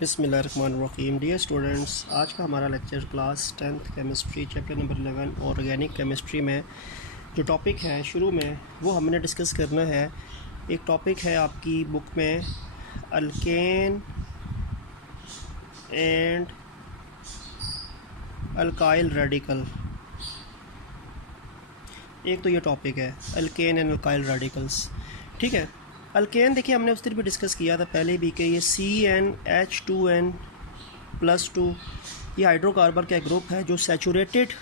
बिस्मिल्लाहिर्रहमानिर्रहीम। Dear students, आज का हमारा lecture class 10th chemistry chapter number 11 organic chemistry में जो टॉपिक है शुरू में वो हमने डिस्कस करना है। एक टॉपिक है आपकी बुक में अल्केन एंड अल्काइल रेडिकल। एक तो ये टॉपिक है अल्केन एंड अल्काइल रेडिकल्स। ठीक है, अल्केन देखिए हमने उस दिन भी डिस्कस किया था पहले भी कि ये CnH2n+2 ये हाइड्रोकार्बन का ग्रुप है जो सैचुरेटेड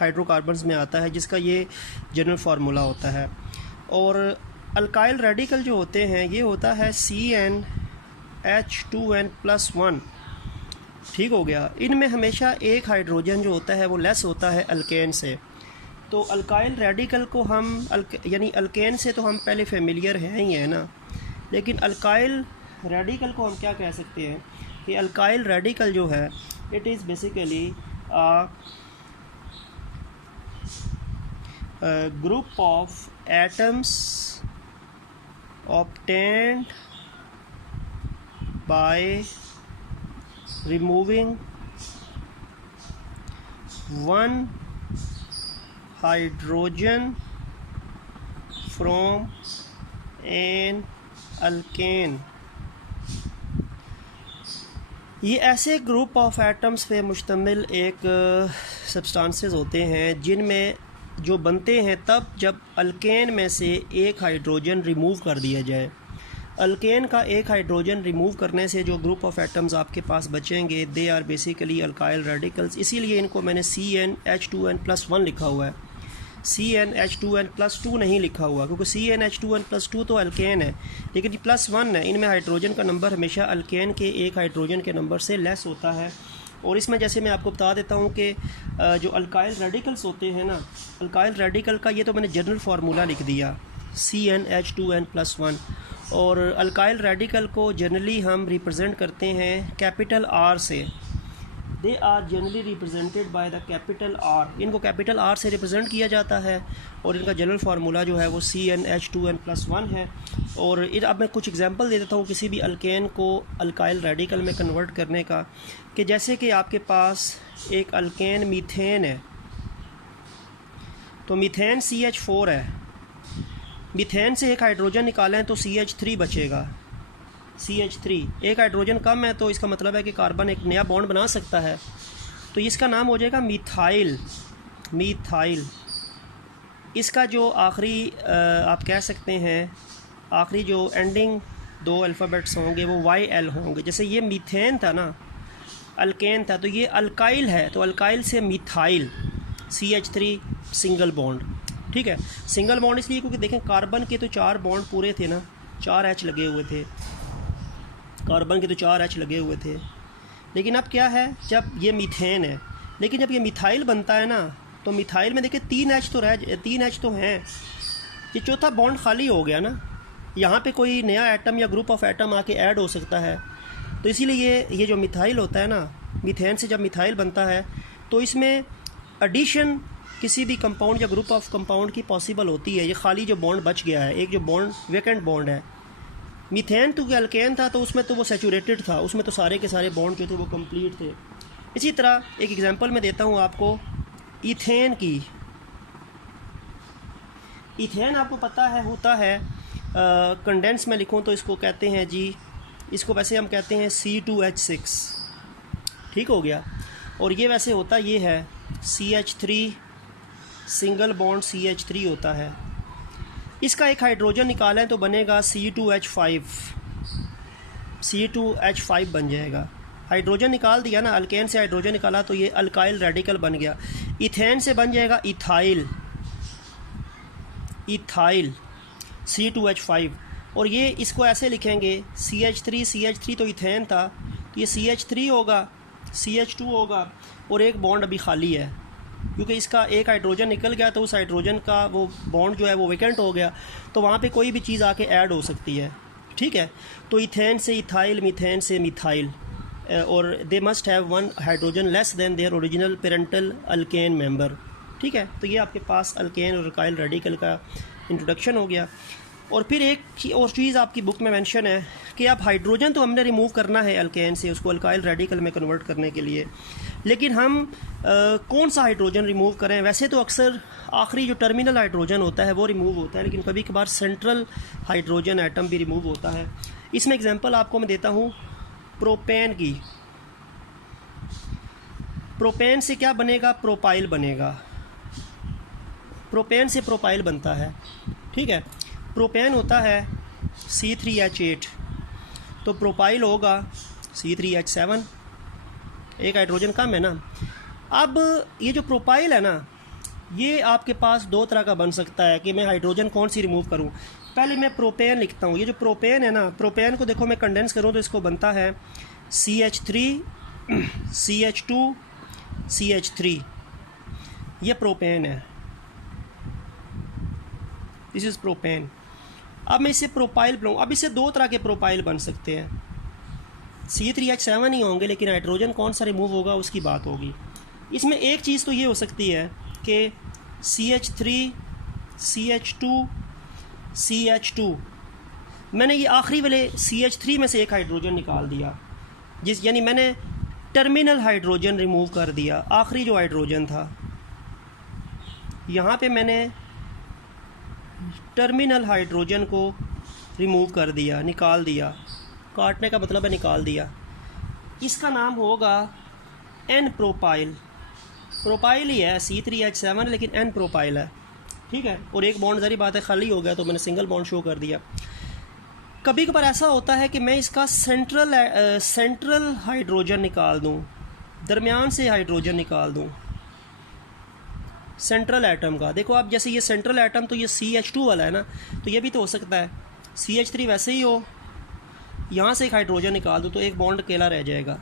हाइड्रोकार्बन्स में आता है, जिसका ये जनरल फार्मूला होता है। और अल्काइल रेडिकल जो होते हैं ये होता है CnH2n+1। ठीक हो गया। इनमें हमेशा एक हाइड्रोजन जो होता है वो लेस होता है अल्केन से। तो अल्काइल रेडिकल को हम यानी अल्केन से तो हम पहले फेमिलियर हैं ही है ना, लेकिन अल्काइल रेडिकल को हम क्या कह सकते हैं कि अल्काइल रेडिकल जो है it is basically group of atoms obtained by removing one hydrogen from an alkane. ये ऐसे ग्रुप ऑफ एटम्स पे मुश्तमिल एक सब्सटेंसेस होते हैं जिनमें जो बनते हैं तब जब अल्केन में से एक हाइड्रोजन रिमूव कर दिया जाए। अल्केन का एक हाइड्रोजन रिमूव करने से जो ग्रुप ऑफ एटम्स आपके पास बचेंगे they are basically alkyl radicals. इसीलिए इनको मैंने CnH2n+1 लिखा हुआ है, CnH2n+2 नहीं लिखा हुआ, क्योंकि CnH2n+2 तो अल्केन है लेकिन +1 है। इनमें हाइड्रोजन का नंबर हमेशा अल्केन के एक हाइड्रोजन के नंबर से लेस होता है। और इसमें जैसे मैं आपको बता देता हूँ कि जो अल्काइल रेडिकल्स होते हैं ना, अल्काइल रेडिकल का ये तो मैंने जनरल फार्मूला लिख दिया CnH2n+1। और अल्काइल रेडिकल को जनरली हम रिप्रेजेंट करते हैं कैपिटल R से। They are generally represented by the capital R। इनको कैपिटल R से रिप्रेजेंट किया जाता है और इनका जनरल फार्मूला जो है वो CnH2n+1 है। और अब मैं कुछ एग्जांपल दे देता हूँ किसी भी अल्केन को अल्काइल रेडिकल में कन्वर्ट करने का, कि जैसे कि आपके पास एक अल्केन मीथेन है, तो मीथेन CH4 है। मीथेन से एक हाइड्रोजन निकालें तो CH3 बचेगा। CH3 एक हाइड्रोजन कम है तो इसका मतलब है कि कार्बन एक नया बॉन्ड बना सकता है, तो इसका नाम हो जाएगा मीथाइल। मीथाइल इसका जो आखिरी आप कह सकते हैं आखिरी जो एंडिंग 2 अल्फ़ाबेट्स होंगे वो YL होंगे। जैसे ये मीथेन था ना, अल्केन था, तो ये अल्काइल है तो अल्काइल से मीथाइल, CH3 सिंगल बॉन्ड। ठीक है, सिंगल बॉन्ड इसलिए क्योंकि देखें कार्बन के तो 4 बॉन्ड पूरे थे ना, 4 H लगे हुए थे, कार्बन के तो 4 H लगे हुए थे। लेकिन अब क्या है, जब ये मीथेन है लेकिन जब ये मिथाइल बनता है ना तो मिथाइल में देखिए 3 H तो हैं, ये चौथा बॉन्ड खाली हो गया ना। यहाँ पे कोई नया एटम या ग्रुप ऑफ एटम आके ऐड हो सकता है, तो इसीलिए ये जो मिथाइल होता है ना, मीथेन से जब मिथाइल बनता है तो इसमें एडिशन किसी भी कंपाउंड या ग्रुप ऑफ कंपाउंड की पॉसिबल होती है। ये खाली जो बॉन्ड बच गया है, एक जो बॉन्ड वेकेंट बॉन्ड है। मीथेन तो अल्केन था तो उसमें तो वो सैचुरेटेड था, उसमें तो सारे के सारे बॉन्ड जो थे वो कंप्लीट थे। इसी तरह एक एग्जांपल मैं देता हूँ आपको इथेन की। इथेन आपको पता है होता है कंडेंस में लिखूँ तो इसको कहते हैं जी, इसको वैसे हम कहते हैं C2H6। ठीक हो गया। और ये वैसे होता ये है CH3 सिंगल बॉन्ड CH3 होता है। इसका एक हाइड्रोजन निकालें तो बनेगा C2H5। C2H5 बन जाएगा। हाइड्रोजन निकाल दिया ना, अल्केन से हाइड्रोजन निकाला तो ये अल्काइल रेडिकल बन गया। इथेन से बन जाएगा इथाइल, इथाइल C2H5। और ये इसको ऐसे लिखेंगे CH3 तो इथेन था तो ये CH3 होगा, CH2 होगा और एक बॉन्ड अभी खाली है क्योंकि इसका एक हाइड्रोजन निकल गया तो उस हाइड्रोजन का वो बॉन्ड जो है वो वेकेंट हो गया, तो वहाँ पे कोई भी चीज़ आके ऐड हो सकती है। ठीक है, तो इथेन से इथाइल, मीथेन से मिथाइल, और they must have one hydrogen less than their original parental alkane member. ठीक है, तो ये आपके पास अल्केन और अल्काइल रेडिकल का इंट्रोडक्शन हो गया। और फिर एक और चीज़ आपकी बुक में मेंशन है कि आप हाइड्रोजन तो हमने रिमूव करना है अल्केन से, उसको अल्काइल रेडिकल में कन्वर्ट करने के लिए, लेकिन हम कौन सा हाइड्रोजन रिमूव करें? वैसे तो अक्सर आखिरी जो टर्मिनल हाइड्रोजन होता है वो रिमूव होता है, लेकिन कभी कभार सेंट्रल हाइड्रोजन एटम भी रिमूव होता है। इसमें एग्जांपल आपको मैं देता हूँ प्रोपेन की। प्रोपेन से क्या बनेगा? प्रोपाइल बनेगा। प्रोपेन से प्रोपाइल बनता है, ठीक है। प्रोपेन होता है C3H8, तो प्रोपाइल होगा C3H7, एक हाइड्रोजन कम है ना। अब ये जो प्रोपाइल है ना, ये आपके पास दो तरह का बन सकता है कि मैं हाइड्रोजन कौन सी रिमूव करूं। पहले मैं प्रोपेन लिखता हूं। ये जो प्रोपेन है ना, प्रोपेन को देखो मैं कंडेंस करूं तो इसको बनता है CH3 CH2 CH3, ये प्रोपेन है, दिस इज़ प्रोपेन। अब मैं इसे प्रोपाइल बनाऊँ। अब इसे दो तरह के प्रोपाइल बन सकते हैं, C3H7 ही होंगे, लेकिन हाइड्रोजन कौन सा रिमूव होगा उसकी बात होगी। इसमें एक चीज़ तो ये हो सकती है कि CH3 CH2 CH2, मैंने ये आखिरी वाले CH3 में से एक हाइड्रोजन निकाल दिया, यानी मैंने टर्मिनल हाइड्रोजन रिमूव कर दिया। आखिरी जो हाइड्रोजन था यहाँ पे मैंने टर्मिनल हाइड्रोजन को रिमूव कर दिया, निकाल दिया। काटने का मतलब है निकाल दिया। इसका नाम होगा N प्रोपाइल। प्रोपाइल ही है C3H7, लेकिन N प्रोपाइल है, ठीक है। और एक बॉन्ड ज़री बात है खाली हो गया तो मैंने सिंगल बॉन्ड शो कर दिया। कभी कभार ऐसा होता है कि मैं इसका सेंट्रल हाइड्रोजन निकाल दूं, दरमियान से हाइड्रोजन निकाल दूं सेंट्रल एटम का। देखो आप, जैसे ये सेंट्रल एटम तो ये CH2 वाला है ना, तो ये भी तो हो सकता है CH3 वैसे ही हो, यहाँ से एक हाइड्रोजन निकाल दो तो एक बॉन्ड अकेला रह जाएगा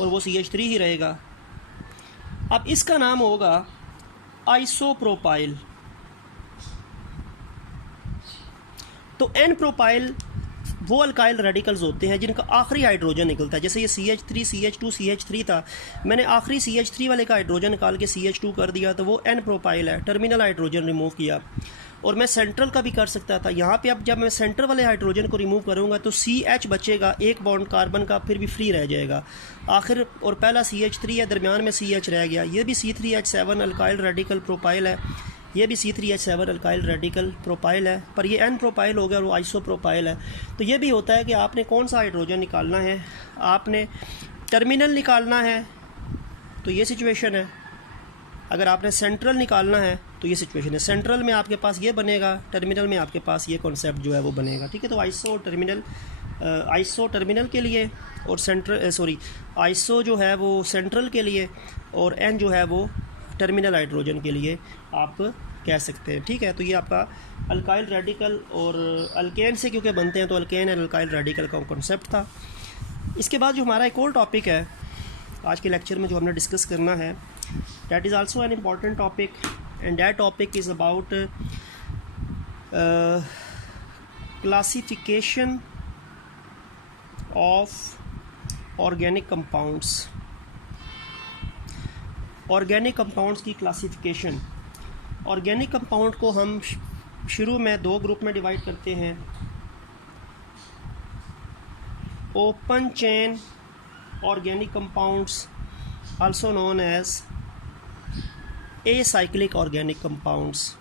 और वो CH3 ही रहेगा। अब इसका नाम होगा आइसोप्रोपाइल। तो N प्रोपाइल वो अल्काइल रेडिकल्स होते हैं जिनका आखिरी हाइड्रोजन निकलता है। जैसे ये CH3 CH2 CH3 था, मैंने आखिरी CH3 वाले का हाइड्रोजन निकाल के CH2 कर दिया, तो वो N प्रोपाइल है, टर्मिनल हाइड्रोजन रिमूव किया। और मैं सेंट्रल का भी कर सकता था। यहाँ पे अब जब मैं सेंटर वाले हाइड्रोजन को रिमूव करूँगा तो CH बचेगा, एक बॉन्ड कार्बन का फिर भी फ्री रह जाएगा आखिर, और पहला CH3 है, दरमियान में CH रह गया। ये भी C3H7 अल्काइल रेडिकल प्रोपाइल है, ये भी C3H7 अल्काइल रेडिकल प्रोपाइल है, पर ये N प्रोपाइल हो गया और वो आइसो प्रोपाइल है। तो ये भी होता है कि आपने कौन सा हाइड्रोजन निकालना है, आपने टर्मिनल निकालना है तो ये सिचुएशन है, अगर आपने सेंट्रल निकालना है तो ये सिचुएशन है। सेंट्रल में आपके पास ये बनेगा, टर्मिनल में आपके पास ये कॉन्सेप्ट जो है वो बनेगा, ठीक है। तो आइसो टर्मिनल के लिए और आइसो जो है वो सेंट्रल के लिए, और N जो है वो टर्मिनल हाइड्रोजन के लिए आप कह सकते हैं, ठीक है। तो ये आपका अल्काइल रेडिकल और अल्केन से क्योंकि बनते हैं तो अल्केन एंड अल्काइल रेडिकल का कॉन्सेप्ट था। इसके बाद जो हमारा एक और टॉपिक है आज के लेक्चर में जो हमने डिस्कस करना है, that is also an important topic, and that topic is about classification of organic compounds. Organic compounds की क्लासिफिकेशन। ऑर्गेनिक कंपाउंड को हम शुरू में दो ग्रुप में डिवाइड करते हैं, open chain organic compounds also known as acyclic organic compounds,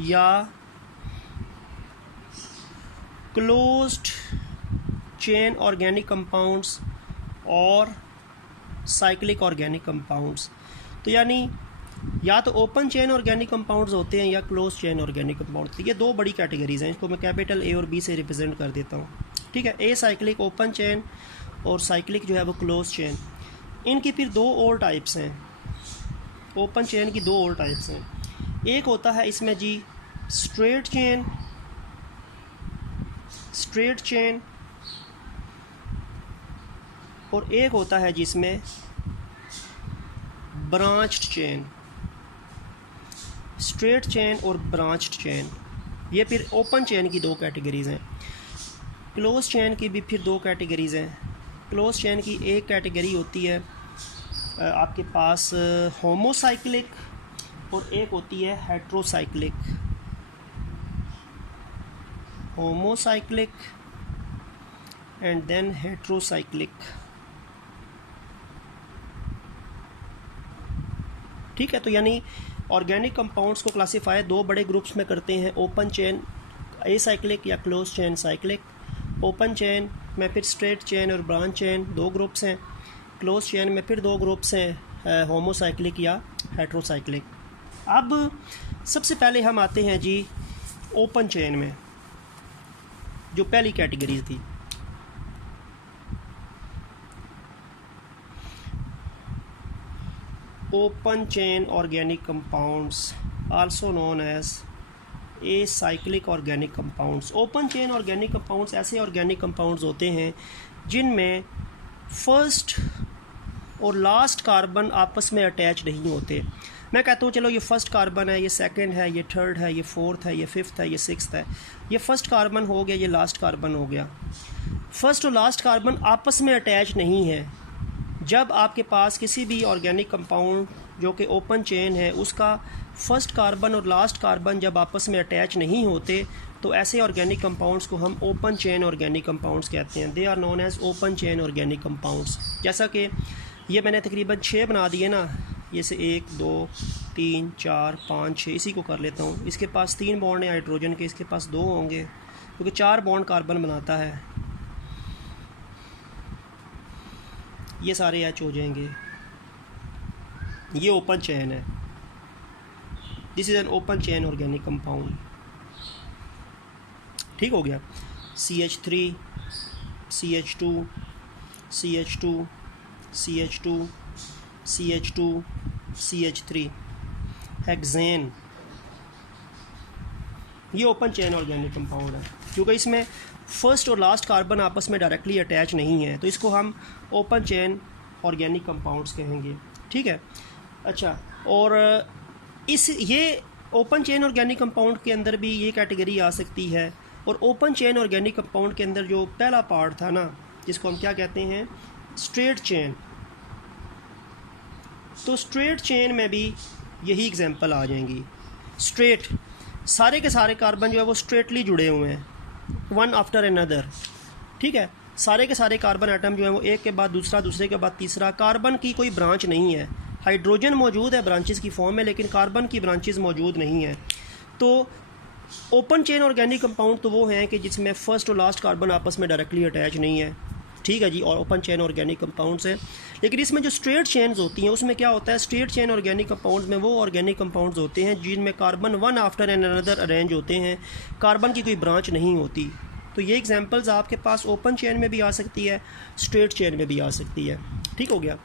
या क्लोज्ड चेन ऑर्गेनिक कंपाउंड्स और साइक्लिक ऑर्गेनिक कंपाउंड्स। तो यानी या तो ओपन चेन ऑर्गेनिक कंपाउंड्स होते हैं या क्लोज चेन ऑर्गेनिक कंपाउंड्स। ये दो बड़ी कैटेगरीज हैं, इसको मैं कैपिटल A और B से रिप्रेजेंट कर देता हूँ, ठीक है। ए साइक्लिक ओपन चेन और साइक्लिक जो है वो क्लोज चेन। इनकी फिर दो और टाइप्स हैं, ओपन चेन की दो और टाइप्स हैं। एक होता है इसमें जी स्ट्रेट चेन, और एक होता है जिसमें ब्रांच्ड चेन। स्ट्रेट चेन और ब्रांच्ड चेन, ये फिर ओपन चेन की दो कैटेगरीज़ हैं। क्लोज चेन की भी फिर दो कैटेगरीज़ हैं। क्लोज चेन की एक कैटेगरी होती है आपके पास होमोसाइक्लिक, और एक होती है heterocyclic. Homocyclic and then heterocyclic. ठीक है, तो यानी ऑर्गेनिक कंपाउंड्स को क्लासीफाई दो बड़े ग्रुप्स में करते हैं, ओपन चेन एसाइक्लिक या close chain cyclic. Open chain में फिर स्ट्रेट चेन और ब्रांच चेन दो ग्रुप्स हैं, क्लोज चेन में फिर दो ग्रुप्स हैं, होमोसाइक्लिक या हेट्रोसाइक्लिक। अब सबसे पहले हम आते हैं जी ओपन चेन में, जो पहली कैटेगरी थी। Open chain organic compounds also known as acyclic organic compounds. Open chain organic compounds ऐसे ऑर्गेनिक कंपाउंड्स होते हैं जिनमें फर्स्ट और लास्ट कार्बन आपस में अटैच नहीं होते। मैं कहता हूँ चलो ये फर्स्ट कार्बन है, ये सेकंड है, ये थर्ड है, ये फोर्थ है, ये फिफ्थ है, ये सिक्स्थ है। ये फर्स्ट कार्बन हो गया, ये लास्ट कार्बन हो गया। फर्स्ट और लास्ट कार्बन आपस में अटैच नहीं है। जब आपके पास किसी भी ऑर्गेनिक कंपाउंड जो कि ओपन चेन है, उसका फर्स्ट कार्बन और लास्ट कार्बन जब आपस में अटैच नहीं होते, तो ऐसे ऑर्गेनिक कंपाउंड्स को हम ओपन चेन ऑर्गेनिक कंपाउंड्स कहते हैं। They are known as open chain organic compounds. जैसा कि ये मैंने तकरीबन 6 बना दिए ना, ये से 1 2 3 4 5 6, इसी को कर लेता हूँ। इसके पास 3 बॉन्ड हैं हाइड्रोजन के, इसके पास 2 होंगे क्योंकि 4 बॉन्ड कार्बन बनाता है। ये सारे एच हो जाएंगे। ये ओपन चेन है, this is an open chain organic compound. ठीक हो गया। CH3 CH2 CH2 CH2 CH2 CH3 hexane, ये ओपन चेन ऑर्गेनिक कंपाउंड है क्योंकि इसमें फर्स्ट और लास्ट कार्बन आपस में डायरेक्टली अटैच नहीं है, तो इसको हम ओपन चेन ऑर्गेनिक कंपाउंड्स कहेंगे। ठीक है, अच्छा, और ये ओपन चेन ऑर्गेनिक कंपाउंड के अंदर भी ये कैटेगरी आ सकती है। और ओपन चेन ऑर्गेनिक कंपाउंड के अंदर जो पहला पार्ट था ना, जिसको हम क्या कहते हैं, स्ट्रेट चेन, तो स्ट्रेट चेन में भी यही एग्जांपल आ जाएंगी। स्ट्रेट, सारे के सारे कार्बन जो है वो स्ट्रेटली जुड़े हुए हैं, वन आफ्टर अनदर। ठीक है, सारे के सारे कार्बन एटम जो है वो एक के बाद दूसरा, दूसरे के बाद तीसरा। कार्बन की कोई ब्रांच नहीं है। हाइड्रोजन मौजूद है ब्रांचेस की फॉर्म में, लेकिन कार्बन की ब्रांचेस मौजूद नहीं है। तो ओपन चेन ऑर्गेनिक कंपाउंड तो वो हैं कि जिसमें फर्स्ट और लास्ट कार्बन आपस में डायरेक्टली अटैच नहीं है। ठीक है जी, और ओपन चेन ऑर्गेनिक कंपाउंड्स हैं। लेकिन इसमें जो स्ट्रेट चेन्स होती हैं उसमें क्या होता है, स्ट्रेट चेन ऑर्गेनिक कंपाउंड्स में वो ऑर्गेनिक कंपाउंड्स होते हैं जिनमें carbon one after an another arrange होते हैं, कार्बन की कोई ब्रांच नहीं होती। तो ये एग्जांपल्स आपके पास ओपन चेन में भी आ सकती है, स्ट्रेट चेन में भी आ सकती है। ठीक हो गया।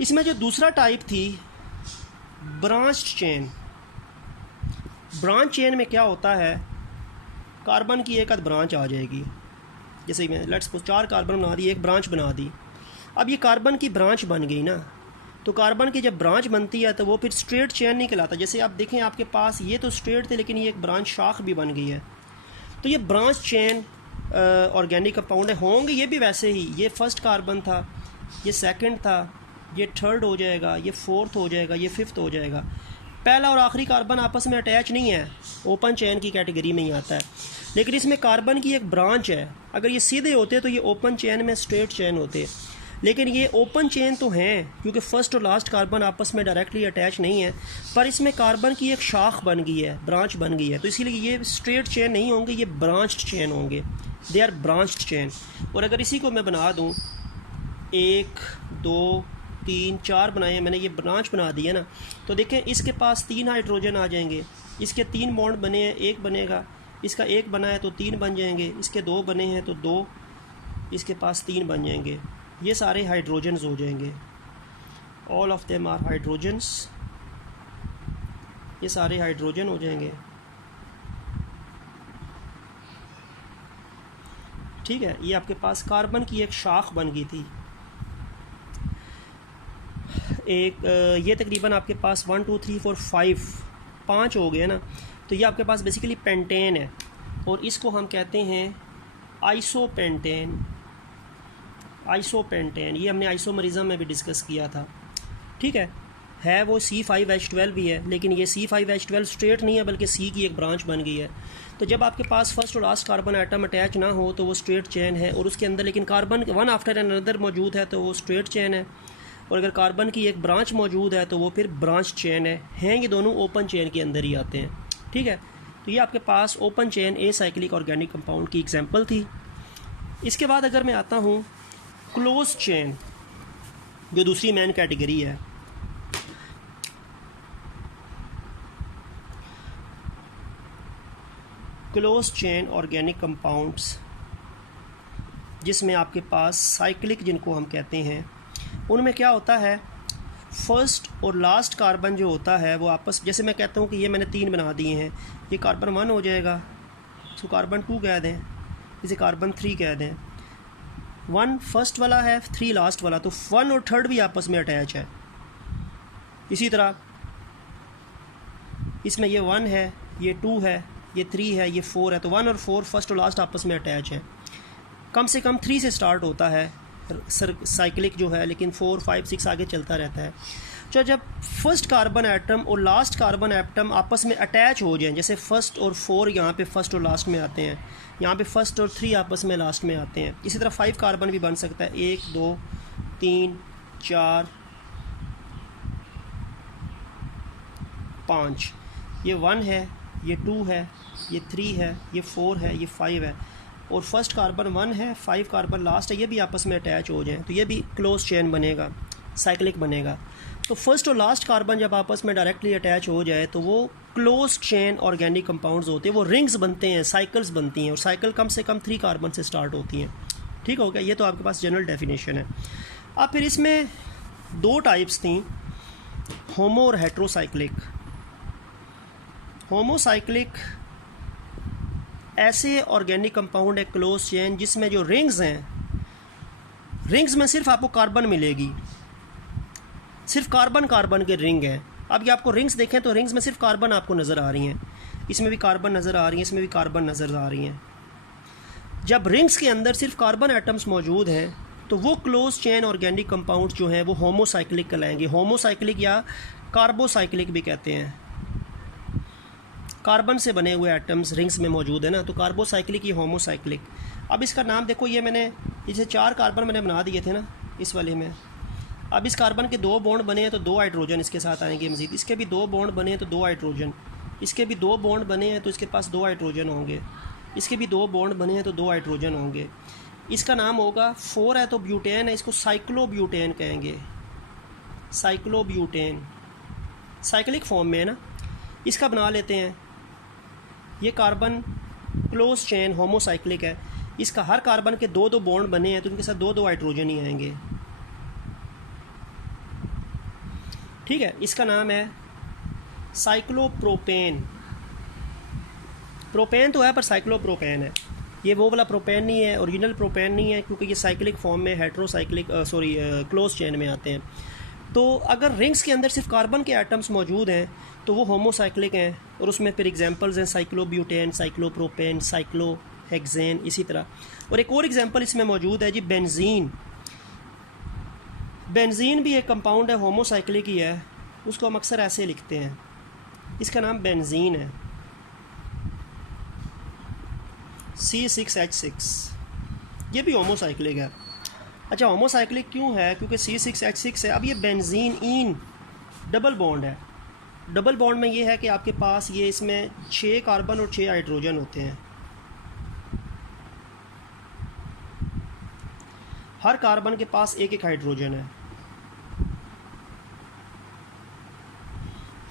इसमें जो दूसरा टाइप थी ब्रांच्ड चेन। ब्रांच चेन में क्या होता है, कार्बन की एक आध ब्रांच आ जाएगी। जैसे मैं लेट्स सपोज 4 कार्बन बना दी, एक ब्रांच बना दी। अब ये कार्बन की ब्रांच बन गई ना, तो कार्बन की जब ब्रांच बनती है तो वो फिर स्ट्रेट चेन नहीं कहलाता। जैसे आप देखें आपके पास ये तो स्ट्रेट थे, लेकिन ये एक ब्रांच शाख भी बन गई है, तो ये ब्रांच चेन ऑर्गेनिक कंपाउंड है। होंगे ये भी वैसे ही, ये फर्स्ट कार्बन था, ये सेकंड था, ये थर्ड हो जाएगा, ये फोर्थ हो जाएगा, ये फिफ्थ हो जाएगा। पहला और आखिरी कार्बन आपस में अटैच नहीं है, ओपन चेन की कैटेगरी में ही आता है। लेकिन इसमें कार्बन की एक ब्रांच है। अगर ये सीधे होते तो ये ओपन चेन में स्ट्रेट चेन होते, लेकिन ये ओपन चेन तो हैं क्योंकि फर्स्ट और लास्ट कार्बन आपस में डायरेक्टली अटैच नहीं है, पर इसमें कार्बन की एक शाख बन गई है, ब्रांच बन गई है, तो इसीलिए ये स्ट्रेट चेन नहीं होंगे, ये ब्रांच्ड चेन होंगे। They are branched chain. और अगर इसी को मैं बना दूँ 1 2 3 4 बनाए, मैंने ये ब्रांच बना दी है ना, तो देखें इसके पास 3 हाइड्रोजन आ जाएंगे, इसके 3 बॉन्ड बने हैं, एक बनेगा, इसका 1 बना है तो 3 बन जाएंगे, इसके 2 बने हैं तो 2, इसके पास 3 बन जाएंगे। ये सारे हाइड्रोजन्स हो जाएंगे, all of them are hydrogens, ये सारे हाइड्रोजन हो जाएंगे। ठीक है, ये आपके पास कार्बन की एक शाख बन गई थी। एक ये तकरीबन आपके पास 1 2 3 4 5 हो गए ना, तो ये आपके पास बेसिकली पेंटेन है, और इसको हम कहते हैं आइसोपेंटेन। आइसोपेंटेन ये हमने आइसोमरिज्म में भी डिस्कस किया था। ठीक है, है वो C5H12 भी है, लेकिन ये C5H12 स्ट्रेट नहीं है बल्कि C की एक ब्रांच बन गई है। तो जब आपके पास फर्स्ट और लास्ट कार्बन आइटम अटैच ना हो तो वो स्ट्रेट चेन है, और उसके अंदर लेकिन कार्बन वन आफ्टर अनदर मौजूद है तो वो स्ट्रेट चेन है, और अगर कार्बन की एक ब्रांच मौजूद है तो वो फिर ब्रांच चेन है। ये दोनों ओपन चेन के अंदर ही आते हैं, ठीक है। तो ये आपके पास open chain acyclic organic compound की एग्जांपल थी। इसके बाद अगर मैं आता हूँ क्लोज चेन, जो दूसरी मेन कैटेगरी है। क्लोज चेन ऑर्गेनिक कंपाउंड्स, जिसमें आपके पास साइक्लिक जिनको हम कहते हैं, उनमें क्या होता है, फर्स्ट और लास्ट कार्बन जो होता है वो आपस, जैसे मैं कहता हूँ कि ये मैंने 3 बना दिए हैं, ये कार्बन 1 हो जाएगा, इसको कार्बन 2 कह दें, इसे कार्बन 3 कह दें। 1 फर्स्ट वाला है, 3 लास्ट वाला, तो 1 और 3rd भी आपस में अटैच है। इसी तरह इसमें ये 1 है, ये 2 है, ये 3 है, ये 4 है, तो 1 और 4 फर्स्ट और लास्ट आपस में अटैच है। कम से कम 3 से स्टार्ट होता है साइक्लिक जो है, लेकिन 4, 5, 6 आगे चलता रहता है। तो जब फर्स्ट कार्बन एटम और लास्ट कार्बन एटम आपस में अटैच हो जाएं, जैसे फर्स्ट और 4 यहाँ पे फर्स्ट और लास्ट में आते हैं, यहाँ पे फर्स्ट और 3 आपस में लास्ट में आते हैं। इसी तरह 5 कार्बन भी बन सकता है, 1, 2, 3, 4, 5। ये 1 है, ये 2 है, ये 3 है, ये 4 है, ये 5 है, और फर्स्ट कार्बन 1 है, 5 कार्बन लास्ट है, ये भी आपस में अटैच हो जाएं, तो ये भी क्लोज चेन बनेगा, साइक्लिक बनेगा। तो फर्स्ट और लास्ट कार्बन जब आपस में डायरेक्टली अटैच हो जाए तो वो क्लोज चेन ऑर्गेनिक कंपाउंड्स होते हैं, वो रिंग्स बनते हैं, साइकिल्स बनती हैं, और साइकिल कम से कम 3 कार्बन से स्टार्ट होती हैं। ठीक हो गया, ये तो आपके पास जनरल डेफिनेशन है। अब फिर इसमें 2 टाइप्स थी, होमो और हेट्रोसाइक्लिक। होमोसाइक्लिक ऐसे ऑर्गेनिक कंपाउंड है क्लोज चेन जिसमें जो रिंग्स हैं, रिंग्स में सिर्फ आपको कार्बन मिलेगी, सिर्फ कार्बन कार्बन के रिंग है। अब ये आपको रिंग्स देखें तो रिंग्स में सिर्फ कार्बन आपको नज़र आ रही हैं, इसमें भी कार्बन नज़र आ रही हैं, इसमें भी कार्बन नज़र आ रही हैं। जब रिंग्स के अंदर सिर्फ कार्बन एटम्स मौजूद हैं तो वो क्लोज चेन ऑर्गेनिक कंपाउंड्स जो हैं वो होमोसाइक्लिक कहलाएंगे। होमोसाइक्लिक या कार्बोसाइक्लिक भी कहते हैं। कार्बन से बने हुए एटम्स रिंग्स में मौजूद है ना, तो कार्बोसाइक्लिक या होमोसाइक्लिक। अब इसका नाम देखो, ये मैंने इसे 4 कार्बन मैंने बना दिए थे ना इस वाले में। अब इस कार्बन के 2 बॉन्ड बने हैं तो 2 हाइड्रोजन इसके साथ आएंगे मज़ीद, इसके भी 2 बॉन्ड बने हैं तो 2 हाइड्रोजन, इसके भी 2 बॉन्ड बने हैं तो इसके पास 2 हाइड्रोजन होंगे, इसके भी 2 बॉन्ड बने हैं तो 2 हाइड्रोजन होंगे। इसका नाम होगा 4 है तो ब्यूटेन है, इसको साइक्लोब्यूटेन कहेंगे, साइक्लोब्यूटेन, साइक्लिक फॉर्म में है ना। इसका बना लेते हैं, ये कार्बन क्लोज चेन होमोसाइक्लिक है, इसका हर कार्बन के 2-2 बॉन्ड बने हैं तो उनके साथ 2-2 हाइड्रोजन ही आएंगे। ठीक है, इसका नाम है साइक्लोप्रोपेन। प्रोपेन तो है पर साइक्लोप्रोपेन है, ये वो वाला प्रोपेन नहीं है, ओरिजिनल प्रोपेन नहीं है, क्योंकि ये साइक्लिक फॉर्म में हेट्रोसाइक्लिक क्लोज चेन में आते हैं। तो अगर रिंग्स के अंदर सिर्फ कार्बन के एटम्स मौजूद हैं तो वो होमोसाइक्लिक हैं, और उसमें फिर एग्जांपल्स हैं साइक्लोब्यूटेन, साइक्लोप्रोपेन, साइक्लोहेक्सेन, इसी तरह। और एक और एग्जांपल इसमें मौजूद है जी, बेंजीन। बेंजीन भी एक कंपाउंड है, होमोसाइक्लिक ही है, उसको हम अक्सर ऐसे लिखते हैं, इसका नाम बेंजीन है, C6H6, ये भी होमोसाइक्लिक है। अच्छा, होमोसाइक्लिक क्यों है? क्योंकि C6H6 है। अब ये बेंजीन इन डबल बॉन्ड है, डबल बॉन्ड में ये है कि आपके पास ये इसमें 6 कार्बन और 6 हाइड्रोजन होते हैं, हर कार्बन के पास 1-1 हाइड्रोजन है,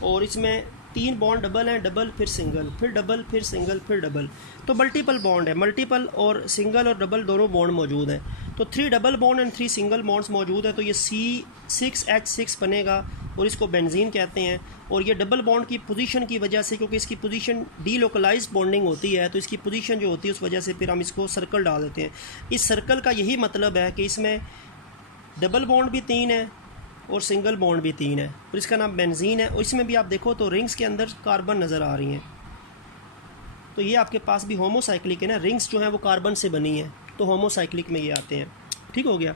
और इसमें 3 बॉन्ड डबल हैं, डबल फिर सिंगल, फिर डबल फिर सिंगल फिर डबल, तो मल्टीपल बॉन्ड है, मल्टीपल और सिंगल और डबल दोनों बॉन्ड मौजूद हैं। तो 3 double bond and 3 single bonds मौजूद है, तो ये C6H6 बनेगा और इसको बेंजीन कहते हैं। और ये डबल बॉन्ड की पोजीशन की वजह से, क्योंकि इसकी पोजीशन डीलोकलाइज्ड बॉन्डिंग होती है, तो इसकी पोजीशन जो होती है उस वजह से फिर हम इसको सर्कल डाल देते हैं। इस सर्कल का यही मतलब है कि इसमें डबल बॉन्ड भी 3 है और सिंगल बॉन्ड भी 3 है, और इसका नाम बेंजीन है। और इसमें भी आप देखो तो रिंग्स के अंदर कार्बन नज़र आ रही हैं, तो ये आपके पास भी होमोसाइक्लिक है ना, रिंग्स जो हैं वो कार्बन से बनी है, तो होमोसाइक्लिक में ये आते हैं। ठीक हो गया।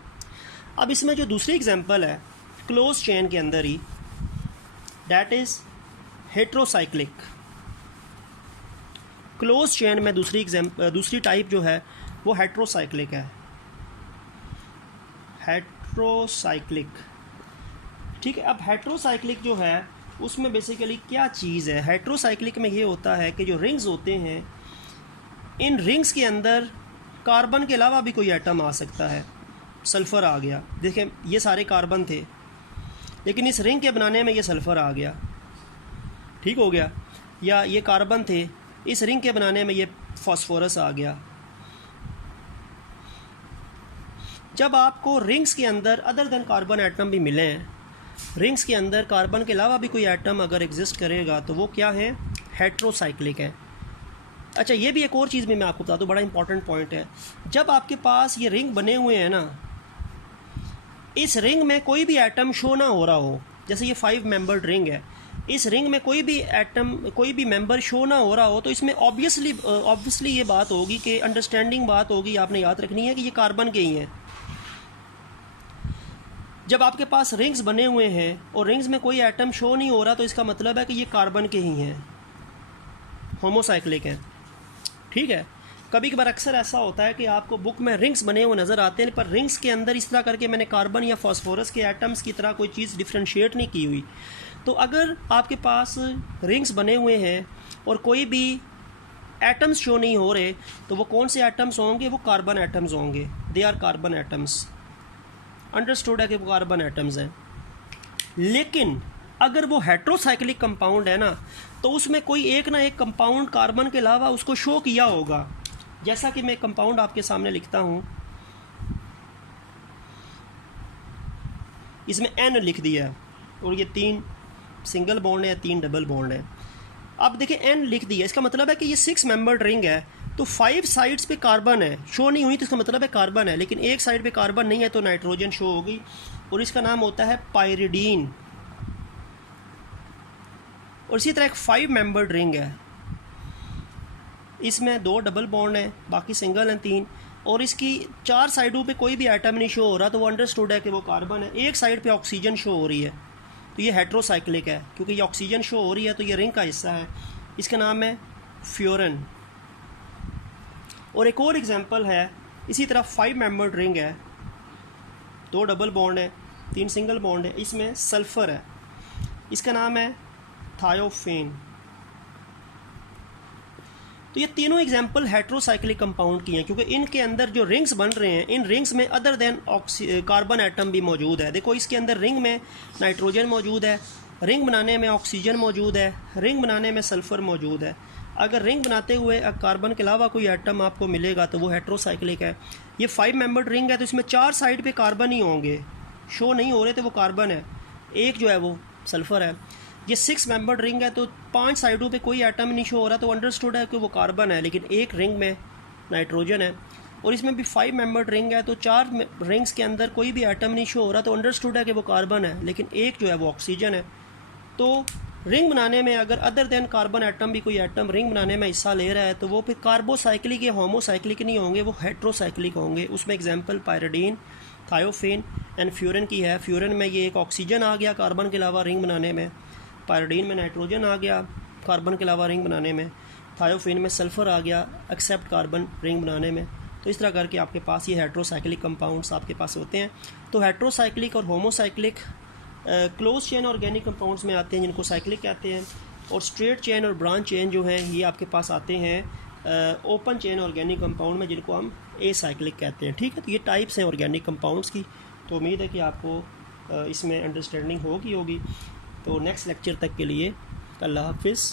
अब इसमें जो दूसरी एग्जांपल है क्लोज चेन के अंदर ही, that is heterocyclic. Close chain में दूसरी टाइप जो है वो हेट्रोसाइक्लिक है, हेट्रोसाइक्लिक। ठीक है, अब हेट्रोसाइक्लिक जो है उसमें बेसिकली क्या चीज़ है, हेट्रोसाइक्लिक में ये होता है कि जो रिंग्स होते हैं, इन रिंग्स के अंदर कार्बन के अलावा भी कोई एटम आ सकता है। सल्फ़र आ गया, देखें ये सारे कार्बन थे, लेकिन इस रिंग के बनाने में ये सल्फ़र आ गया, ठीक हो गया। या ये कार्बन थे, इस रिंग के बनाने में ये फास्फोरस आ गया। जब आपको रिंग्स के अंदर अदर देन कार्बन एटम भी मिले हैं, रिंग्स के अंदर कार्बन के अलावा भी कोई एटम अगर एग्जिस्ट करेगा तो वो क्या है, हेट्रोसाइक्लिक है। अच्छा, ये भी एक और चीज़ भी मैं आपको बता दूँ, बड़ा इंपॉर्टेंट पॉइंट है। जब आपके पास ये रिंग बने हुए हैं ना, इस रिंग में कोई भी एटम शो ना हो रहा हो, जैसे ये 5 मेंबर्ड रिंग है, इस रिंग में कोई भी एटम, कोई भी मेंबर शो ना हो रहा हो, तो इसमें ऑब्वियसली ये बात होगी कि अंडरस्टैंडिंग बात होगी, आपने याद रखनी है कि ये कार्बन के ही हैं। जब आपके पास रिंग्स बने हुए हैं और रिंग्स में कोई एटम शो नहीं हो रहा, तो इसका मतलब है कि ये कार्बन के ही हैं, होमोसाइक्लिक हैं। ठीक है, कभी कभार अक्सर ऐसा होता है कि आपको बुक में रिंग्स बने हुए नज़र आते हैं, पर रिंग्स के अंदर इस तरह करके मैंने कार्बन या फास्फोरस के एटम्स की तरह कोई चीज़ डिफ्रेंशिएट नहीं की हुई। तो अगर आपके पास रिंग्स बने हुए हैं और कोई भी एटम्स शो नहीं हो रहे, तो वो कौन से एटम्स होंगे, वो कार्बन एटम्स होंगे। They are carbon atoms, understood है कि वो कार्बन एटम्स हैं। लेकिन अगर वो हेट्रोसाइक्लिक कंपाउंड है ना, तो उसमें कोई एक ना एक कंपाउंड कार्बन के अलावा उसको शो किया होगा। जैसा कि मैं कंपाउंड आपके सामने लिखता हूँ, इसमें N लिख दिया है और ये 3 सिंगल बॉन्ड है, 3 डबल बॉन्ड है। अब देखिए N लिख दिया, इसका मतलब है कि ये 6 मेंबर्ड रिंग है, तो 5 साइड्स पे कार्बन है, शो नहीं हुई तो इसका मतलब है कार्बन है, लेकिन एक साइड पे कार्बन नहीं है तो नाइट्रोजन शो होगी, और इसका नाम होता है पायरिडीन। और इसी तरह एक 5 मेंबर्ड रिंग है, इसमें 2 डबल बॉन्ड हैं, बाकी सिंगल हैं 3, और इसकी 4 साइडों पे कोई भी एटम नहीं शो हो रहा, तो वो अंडरस्टूड है कि वो कार्बन है। एक साइड पे ऑक्सीजन शो हो रही है, तो ये हेट्रोसाइक्लिक है, क्योंकि ये ऑक्सीजन शो हो रही है तो ये रिंग का हिस्सा है। इसका नाम है फ्यूरन। और एक और एग्जांपल है, इसी तरह 5 मेंबर्ड रिंग है, 2 डबल बॉन्ड है, 3 सिंगल बॉन्ड है, इसमें सल्फ़र है, इसका नाम है थायोफेन। तो ये तीनों एग्जांपल हेट्रोसाइक्लिक कंपाउंड की हैं, क्योंकि इनके अंदर जो रिंग्स बन रहे हैं, इन रिंग्स में अदर देन कार्बन एटम भी मौजूद है। देखो इसके अंदर रिंग में नाइट्रोजन मौजूद है, रिंग बनाने में ऑक्सीजन मौजूद है, रिंग बनाने में सल्फ़र मौजूद है। अगर रिंग बनाते हुए कार्बन के अलावा कोई एटम आपको मिलेगा तो वो हेट्रोसाइक्लिक है। ये 5 मेंबर्ड रिंग है, तो इसमें 4 साइड पे कार्बन ही होंगे, शो नहीं हो रहे तो वो कार्बन है, एक जो है वो सल्फ़र है। ये 6 मेंबर्ड रिंग है, तो 5 साइडों पे कोई एटम नहीं शो हो रहा, तो अंडरस्टूड है कि वो कार्बन है, लेकिन एक रिंग में नाइट्रोजन है। और इसमें भी 5 मेंबर्ड रिंग है, तो 4 रिंग्स के अंदर कोई भी एटम नहीं शो हो रहा, तो अंडरस्टूड है कि वो कार्बन है, लेकिन एक जो है वो ऑक्सीजन है। तो रिंग बनाने में अगर अदर देन कार्बन एटम भी कोई एटम रिंग बनाने में हिस्सा ले रहा है, तो वो फिर कार्बोसाइक्लिक या होमोसाइक्लिक नहीं होंगे, वो हेट्रोसाइक्लिक होंगे। उसमें एग्जांपल पायरिडीन, थायोफेन एंड फ्यूरन की है। फ्यूरन में ये एक ऑक्सीजन आ गया कार्बन के अलावा रिंग बनाने में, पायरिडीन में नाइट्रोजन आ गया कार्बन के अलावा रिंग बनाने में, थायोफेन में सल्फ़र आ गया एक्सेप्ट कार्बन रिंग बनाने में। तो इस तरह करके आपके पास ये हेट्रोसाइक्लिक कंपाउंड्स आपके पास होते हैं। तो हेट्रोसाइक्लिक और homocyclic close chain organic compounds में आते हैं, जिनको साइक्लिक कहते हैं, और स्ट्रेट चेन और ब्रांच चेन जो हैं ये आपके पास आते हैं ओपन चेन ऑर्गेनिक कंपाउंड में, जिनको हम एसाइक्लिक कहते हैं। ठीक है, तो ये टाइप्स हैं ऑर्गेनिक कंपाउंड्स की। तो उम्मीद है कि आपको इसमें अंडरस्टैंडिंग होगी। तो नेक्स्ट लेक्चर तक के लिए अल्लाह हाफिज़।